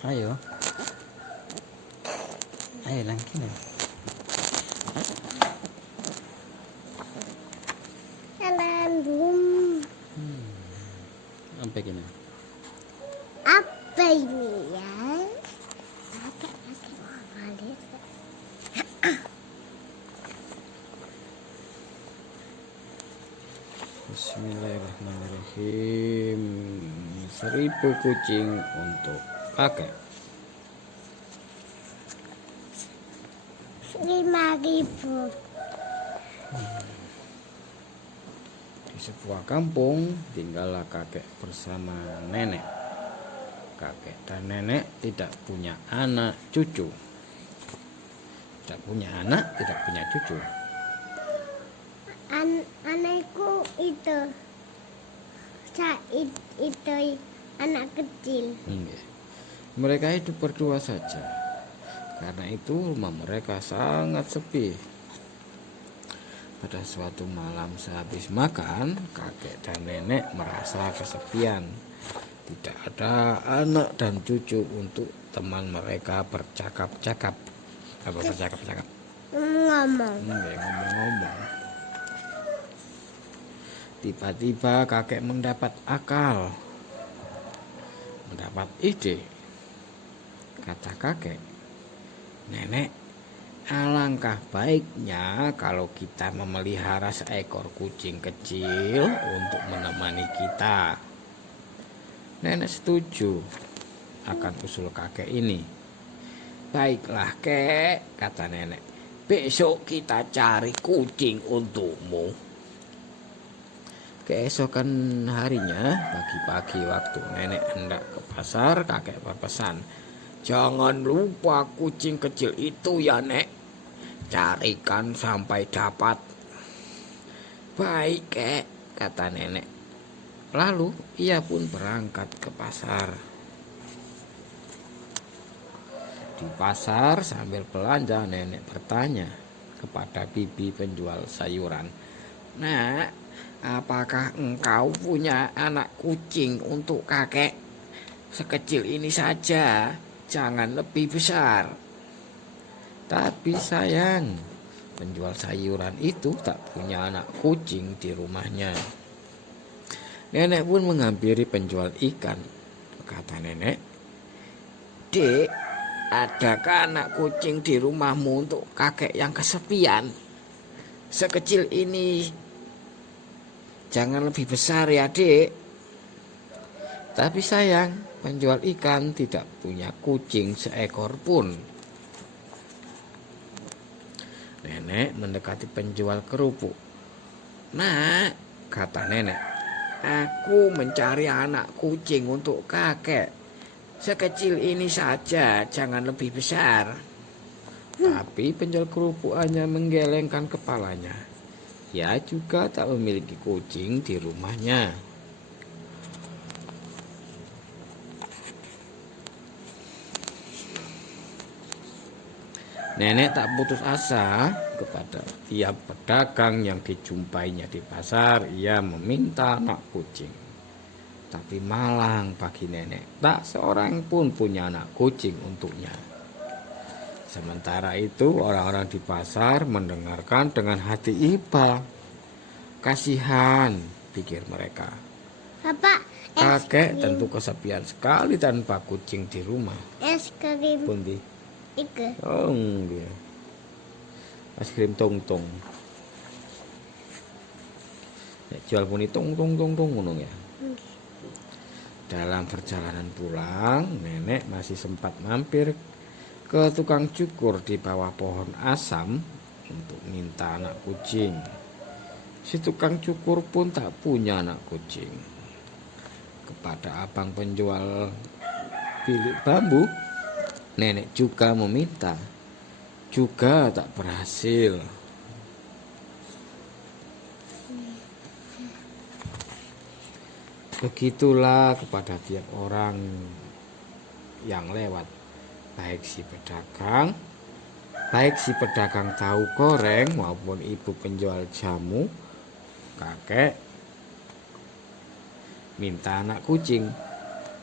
Ayo. Ayo langkin ya. Jalan bum. Sampai gini. Apa ini ya? Bismillahirrahmanirrahim. 1000 kucing untuk kakek. 5.000. Di sebuah kampung tinggallah kakek bersama nenek. Kakek dan nenek tidak punya anak cucu. Tidak punya anak, tidak punya cucu. Anakku itu Said, itu anak kecil. Mereka hidup berdua saja. Karena itu rumah mereka sangat sepi. Pada suatu malam sehabis makan, kakek dan nenek merasa kesepian. Tidak ada anak dan cucu untuk teman mereka bercakap-cakap. Apa bercakap-cakap? Ngomong. Ngomong-ngomong. Tiba-tiba kakek mendapat akal. Mendapat ide. Kata kakek, "Nenek, alangkah baiknya kalau kita memelihara seekor kucing kecil untuk menemani kita." Nenek setuju akan usul kakek ini. "Baiklah kek," kata nenek. "Besok kita cari kucing untukmu." Keesokan harinya, pagi-pagi waktu nenek hendak ke pasar, kakek berpesan, "Jangan lupa kucing kecil itu ya, Nek. Carikan sampai dapat." "Baik, kek," kata nenek. Lalu ia pun berangkat ke pasar. Di pasar sambil belanja, nenek bertanya kepada bibi penjual sayuran, "Nak, apakah engkau punya anak kucing untuk kakek? Sekecil ini saja, jangan lebih besar." Tapi sayang, penjual sayuran itu tak punya anak kucing di rumahnya. Nenek pun menghampiri penjual ikan. Kata nenek, "Dek, adakah anak kucing di rumahmu untuk kakek yang kesepian? Sekecil ini, jangan lebih besar ya, Dek." Tapi sayang, penjual ikan tidak punya kucing seekor pun. Nenek mendekati penjual kerupuk. "Nak," kata nenek, "aku mencari anak kucing untuk kakek. Sekecil ini saja, jangan lebih besar." Tapi penjual kerupuk hanya menggelengkan kepalanya. Ia juga tak memiliki kucing di rumahnya. Nenek tak putus asa kepada tiap pedagang yang dijumpainya di pasar. Ia meminta anak kucing. Tapi malang bagi nenek, tak seorang pun punya anak kucing untuknya. Sementara itu orang-orang di pasar mendengarkan dengan hati iba. Kasihan, pikir mereka. Bapak, Kakek tentu kesepian sekali tanpa kucing di rumah. es krim Pundi? itu. Oh, dia. Es krim tong-tong. Nek jual puni tong-tong ngono ya. Dalam perjalanan pulang, nenek masih sempat mampir ke tukang cukur di bawah pohon asam untuk minta anak kucing. Si tukang cukur pun tak punya anak kucing. Kepada abang penjual bilik bambu, nenek juga meminta, juga tak berhasil. Begitulah kepada tiap orang yang lewat, baik si pedagang tahu goreng maupun ibu penjual jamu. Kakek minta anak kucing,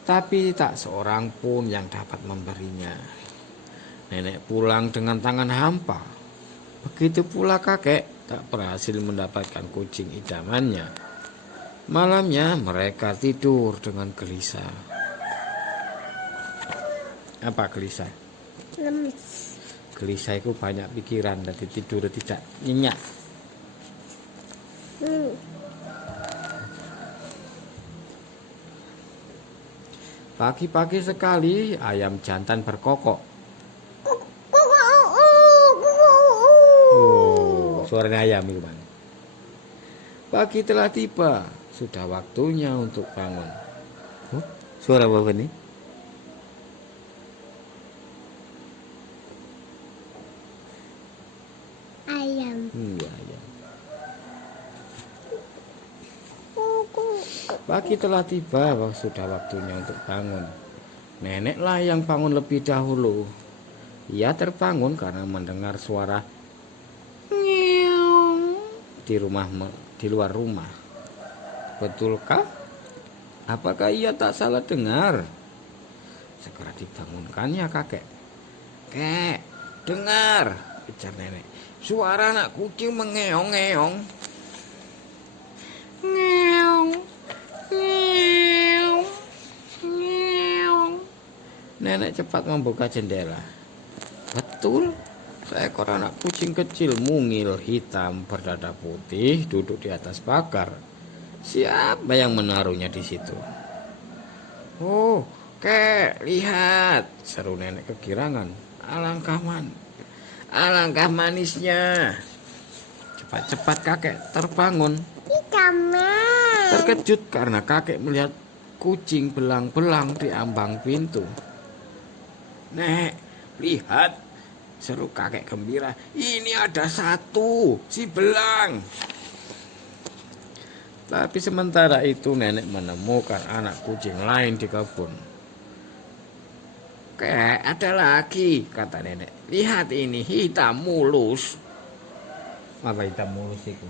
tapi tak seorang pun yang dapat memberinya. Nenek pulang dengan tangan hampa. Begitu pula kakek tak berhasil mendapatkan kucing idamannya. Malamnya mereka tidur dengan gelisah. Apa gelisah? Lemes. Gelisah itu banyak pikiran, jadi tidur tidak nyenyak. Pagi-pagi sekali ayam jantan berkokok. Oh, suaranya ayam itu bang. Pagi telah tiba, sudah waktunya untuk bangun. Oh, suara apa ini? Ayam. Ya, ayam. Pagi telah tiba, sudah waktunya untuk bangun. Neneklah yang bangun lebih dahulu. Ia terbangun karena mendengar suara ngeong di luar rumah. Betulkah? Apakah ia tak salah dengar? Segera dibangunkannya kakek. Kek, dengar, ujar nenek. Suara anak kucing mengeong-ngeong. Ngeong, ngeong, ngeong. Nenek cepat membuka jendela. Betul, seekor anak kucing kecil mungil hitam berdada putih duduk di atas pagar. Siapa yang menaruhnya di situ? Oh, kek, lihat, seru nenek kegirangan. Alangkah manisnya. Cepat-cepat kakek terbangun. Idaman. Terkejut karena kakek melihat kucing belang-belang di ambang pintu. Nek, lihat, seru kakek gembira. Ini ada satu, si belang. Tapi sementara itu nenek menemukan anak kucing lain di kebun. Kek, ada lagi, kata nenek. Lihat ini, hitam mulus. Apa hitam mulus itu?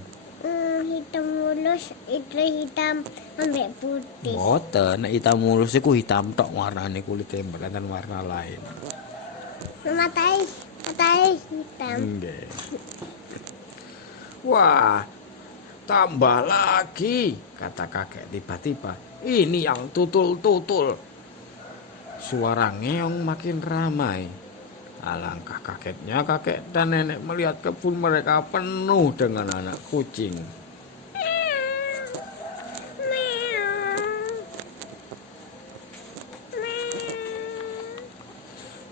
Hitam mulus itu hitam ambek putih. Boten, nek hitam mulus itu hitam tok warnane kulite mboten warna lain. Matai hitam. Nggih. Wah, tambah lagi, kata kakek tiba-tiba. Ini yang tutul-tutul. Suara ngeong makin ramai. Alangkah kagetnya kakek dan nenek melihat kebun mereka penuh dengan anak kucing.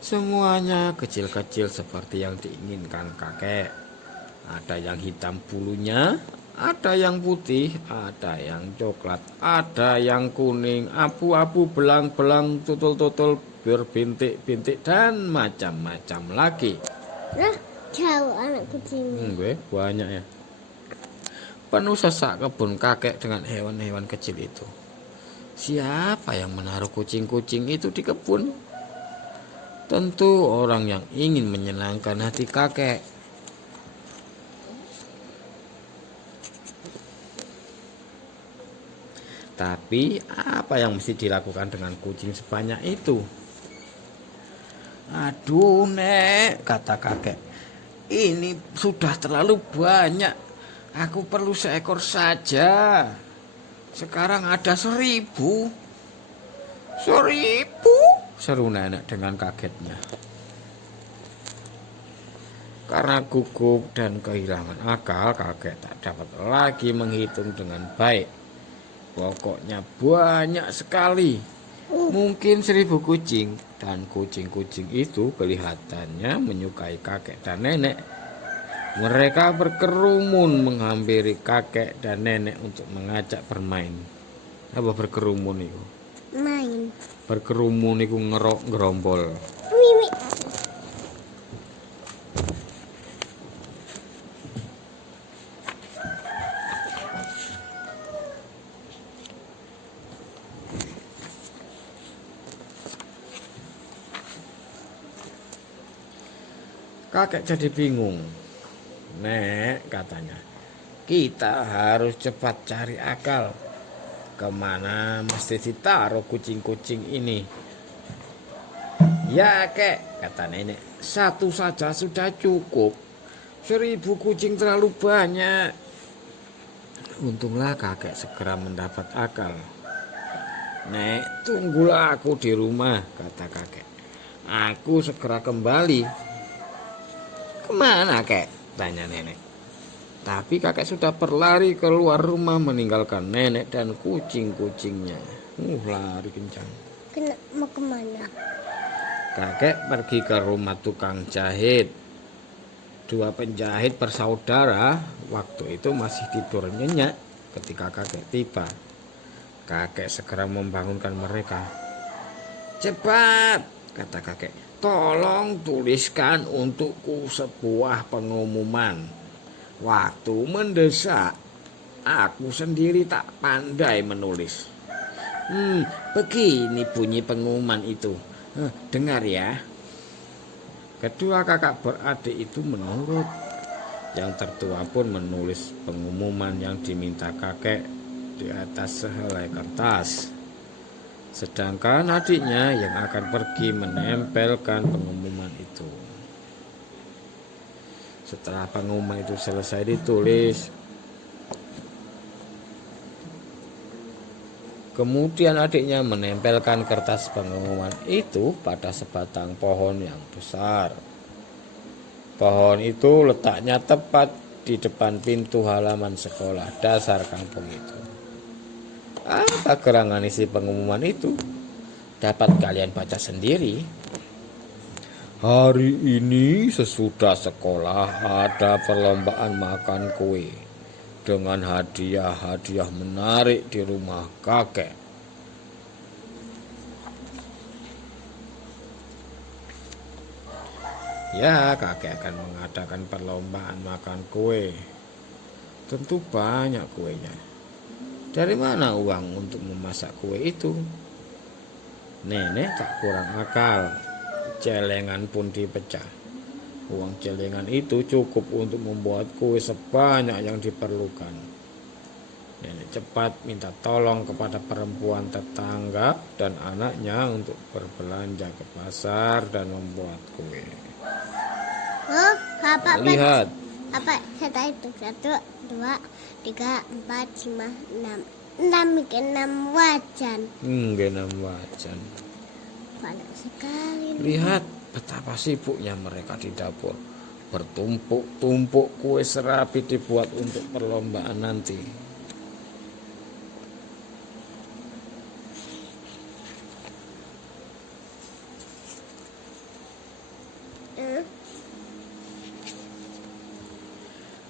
Semuanya kecil-kecil seperti yang diinginkan kakek. Ada yang hitam bulunya, ada yang putih, ada yang coklat, ada yang kuning, abu-abu, belang-belang, tutul-tutul, berbintik-bintik, dan macam-macam lagi. Nah, jauh anak kucing. Banyak ya. Penuh sesak kebun kakek dengan hewan-hewan kecil itu. Siapa yang menaruh kucing-kucing itu di kebun? Tentu orang yang ingin menyenangkan hati kakek. Tapi apa yang mesti dilakukan dengan kucing sebanyak itu? Aduh nek, kata kakek, ini sudah terlalu banyak. Aku perlu seekor saja. Sekarang ada 1000. 1000? Seru nenek dengan kagetnya. Karena gugup dan kehilangan akal, kakek tak dapat lagi menghitung dengan baik. Pokoknya banyak sekali. Mungkin 1000 kucing. Dan kucing-kucing itu kelihatannya menyukai kakek dan nenek. Mereka berkerumun menghampiri kakek dan nenek untuk mengajak bermain. Apa berkerumun itu? Main. Berkerumun itu ngerombol. Wiwi. Kakek jadi bingung. Nek, katanya, kita harus cepat cari akal. kemana mesti ditaruh kucing-kucing ini? Ya kek, kata nenek, satu saja sudah cukup. 1000 kucing terlalu banyak. Untunglah kakek segera mendapat akal. Nek, tunggulah aku di rumah, kata kakek. Aku segera kembali. Kemana kek? Tanya nenek. Tapi kakek sudah berlari keluar rumah meninggalkan nenek dan kucing-kucingnya. Lari kencang. Mau kemana? Kakek pergi ke rumah tukang jahit. 2 penjahit bersaudara waktu itu masih tidur nyenyak ketika kakek tiba. Kakek segera membangunkan mereka. Cepat, kata kakek. Tolong tuliskan untukku sebuah pengumuman. Waktu mendesak, aku sendiri tak pandai menulis. Begini bunyi pengumuman itu. Dengar ya. Kedua kakak beradik itu menurut. Yang tertua pun menulis pengumuman yang diminta kakek di atas sehelai kertas. Sedangkan adiknya yang akan pergi menempelkan pengumuman itu. Setelah pengumuman itu selesai ditulis, kemudian adiknya menempelkan kertas pengumuman itu pada sebatang pohon yang besar. Pohon itu letaknya tepat di depan pintu halaman sekolah dasar kampung itu. Apa gerangan isi pengumuman itu? Dapat kalian baca sendiri. Hari ini sesudah sekolah ada perlombaan makan kue dengan hadiah-hadiah menarik di rumah kakek. Ya, kakek akan mengadakan perlombaan makan kue. Tentu banyak kuenya. Dari mana uang untuk memasak kue itu? Nenek tak kurang akal. Celengan pun dipecah. Uang celengan itu cukup untuk membuat kue sebanyak yang diperlukan. Nenek cepat minta tolong kepada perempuan tetangga dan anaknya untuk berbelanja ke pasar dan membuat kue. Oh, apa? Lihat. Apa? Kata itu 1, 2, 3, 4, 5, 6 bikin 6 wajan. 6 wajan. Banyak sekali. Lihat betapa sibuknya mereka di dapur. Bertumpuk-tumpuk kue serapi dibuat untuk perlombaan nanti.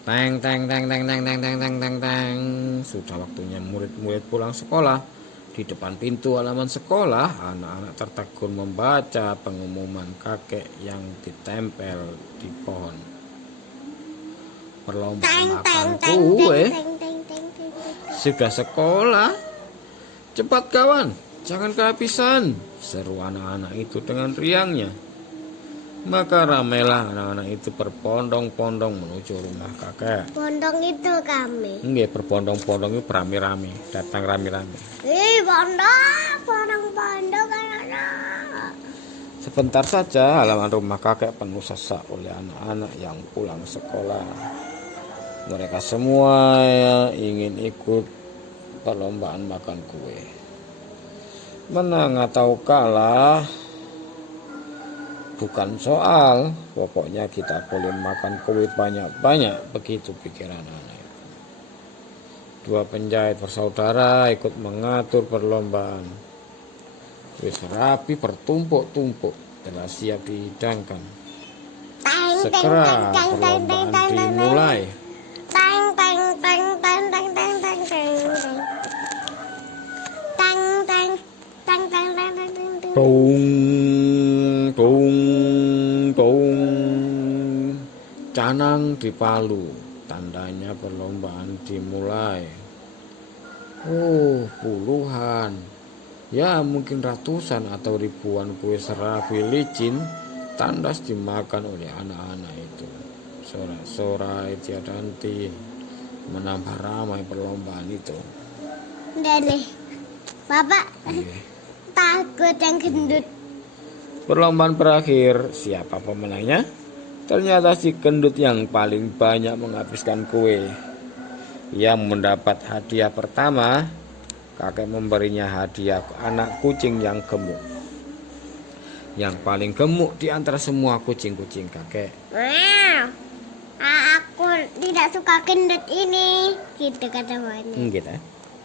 Teng teng teng teng teng teng teng teng teng teng. Sudah waktunya murid-murid pulang sekolah. Di depan pintu halaman sekolah, anak-anak tertegun membaca pengumuman kakek yang ditempel di pohon. Perlombaan makan kue. Sudah sekolah. Cepat kawan, jangan kehabisan, seru anak-anak itu dengan riangnya. Maka ramailah anak-anak itu berbondong-bondong menuju rumah kakek. Bondong itu kami. Nggih, berbondong-bondong itu berami-rami, datang rami-rami. Bondong anak-anak. Sebentar saja halaman rumah kakek penuh sesak oleh anak-anak yang pulang sekolah. Mereka semua ingin ikut perlombaan makan kue. Menang atau kalah bukan soal, pokoknya kita boleh makan kue banyak-banyak, begitu pikiran anak. 2 penjahit bersaudara ikut mengatur perlombaan. Kue serapi bertumpuk-tumpuk telah siap dihidangkan. Segera perlombaan dimulai. Tung, tung, tung. Canang dipalu, tandanya perlombaan dimulai. Oh, puluhan, ya mungkin ratusan atau ribuan kue serapi licin tandas dimakan oleh anak-anak itu. Sorak-sorai tiada henti menambah ramai perlombaan itu. Dale. Bapak Iya. takut yang gendut. Perlombaan berakhir, siapa pemenangnya? Ternyata si gendut yang paling banyak menghabiskan kue. Ia mendapat hadiah pertama. Kakek memberinya hadiah anak kucing yang gemuk. Yang paling gemuk di antara semua kucing-kucing kakek. Wow. Aku tidak suka gendut ini. Gitu kata bapaknya. Gitu.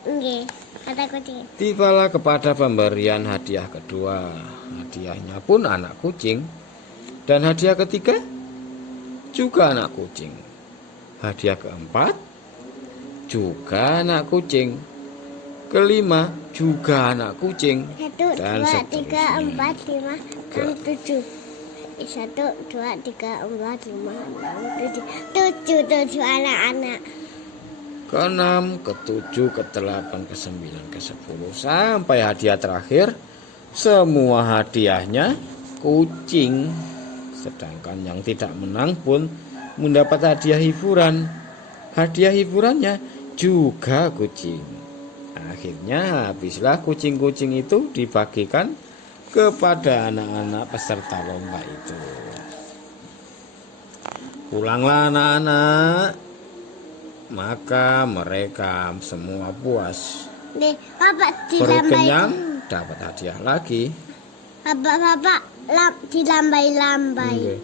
Nggih, kata kucing. Tibalah kepada pemberian hadiah kedua. Hadiahnya pun anak kucing. Dan hadiah ketiga juga anak kucing. Hadiah keempat juga anak kucing. Kelima juga anak kucing. 1, Dan 2, 3, seterusnya. 4, 5, 6, 7. 1, 2, 3, 4, 5, 6, 7. 7 anak-anak. Ke-6, ke-7, ke-8, ke-9, ke-10 sampai hadiah terakhir. Semua hadiahnya kucing. Sedangkan yang tidak menang pun mendapat hadiah hiburan. Hadiah hiburannya juga kucing. Akhirnya habislah kucing-kucing itu dibagikan kepada anak-anak peserta lomba itu. Pulanglah anak-anak. Maka mereka semua puas. Nih, Bapak Perut dilambai. kenyang, dapat hadiah lagi. Bapak dilambai-lambai. Oke.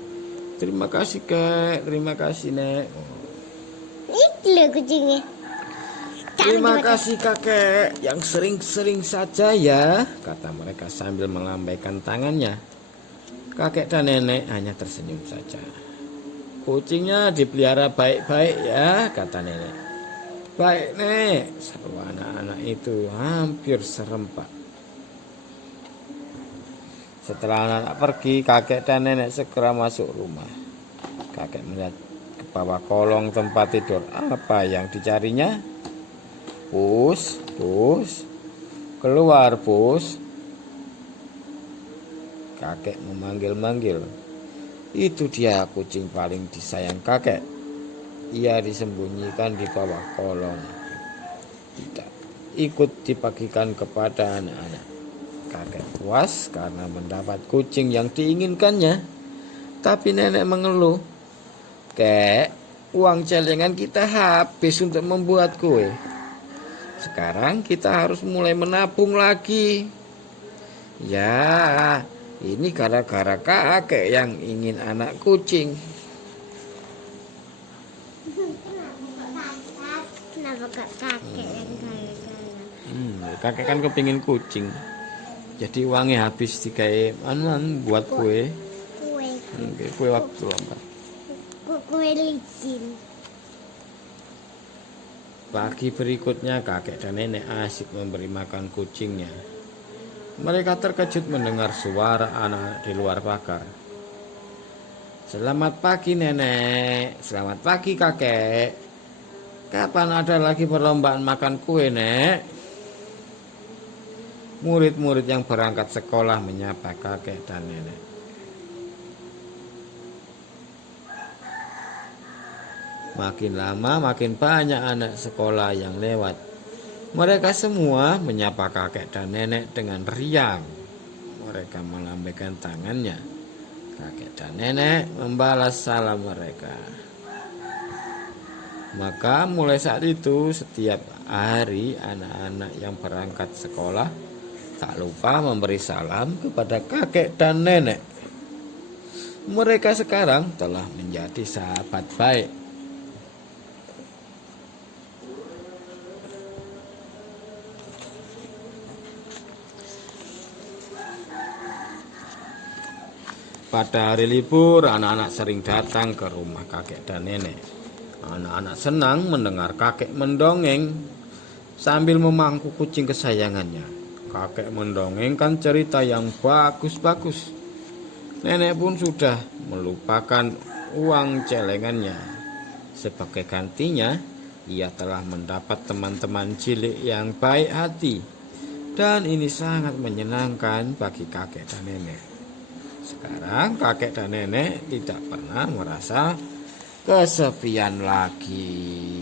Terima kasih kek, terima kasih nek. Itu loh kucingnya. Terima kasih kakek, yang sering-sering saja ya, kata mereka sambil melambaikan tangannya. Kakek dan nenek hanya tersenyum saja. Kucingnya dipelihara baik-baik ya, kata nenek. Baik nek, seru anak-anak itu hampir serempak. Setelah anak-anak pergi, kakek dan nenek segera masuk rumah. Kakek melihat ke bawah kolong tempat tidur. Apa yang dicarinya? Pus, pus, keluar pus. Kakek memanggil-manggil. Itu dia kucing paling disayang kakek. Ia disembunyikan di bawah kolong. Tidak ikut dibagikan kepada anak-anak. Kakek puas karena mendapat kucing yang diinginkannya. Tapi nenek mengeluh. Kek, uang celengan kita habis untuk membuat kue. Sekarang kita harus mulai menabung lagi. Ya, ini gara-gara kakek yang ingin anak kucing. Kenapa kakek yang gaya-gaya? Kakek kan kepingin kucing. Jadi uangnya habis dikai buat kue. Kue waktu lomba. Kue licin. Pagi berikutnya kakek dan nenek asik memberi makan kucingnya. Mereka terkejut mendengar suara anak di luar pagar. Selamat pagi nenek, selamat pagi kakek. Kapan ada lagi perlombaan makan kue nek? Murid-murid yang berangkat sekolah menyapa kakek dan nenek. Makin lama makin banyak anak sekolah yang lewat. Mereka semua menyapa kakek dan nenek dengan riang. Mereka melambaikan tangannya. Kakek dan nenek membalas salam mereka. Maka mulai saat itu setiap hari anak-anak yang berangkat sekolah tak lupa memberi salam kepada kakek dan nenek. Mereka sekarang telah menjadi sahabat baik. Pada hari libur, anak-anak sering datang ke rumah kakek dan nenek. Anak-anak senang mendengar kakek mendongeng sambil memangku kucing kesayangannya. Kakek mendongengkan cerita yang bagus-bagus. Nenek pun sudah melupakan uang celengannya. Sebagai gantinya, ia telah mendapat teman-teman cilik yang baik hati. Dan ini sangat menyenangkan bagi kakek dan nenek. Sekarang kakek dan nenek tidak pernah merasa kesepian lagi.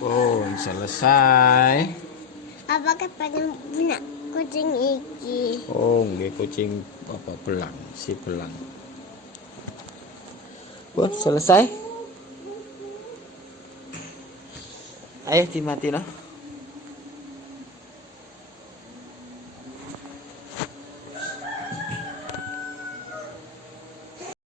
Pun selesai. Apakah pengen punya kucing iki? Oh, nggih kucing apa belang, si belang. Pun selesai. Ayo dimati no.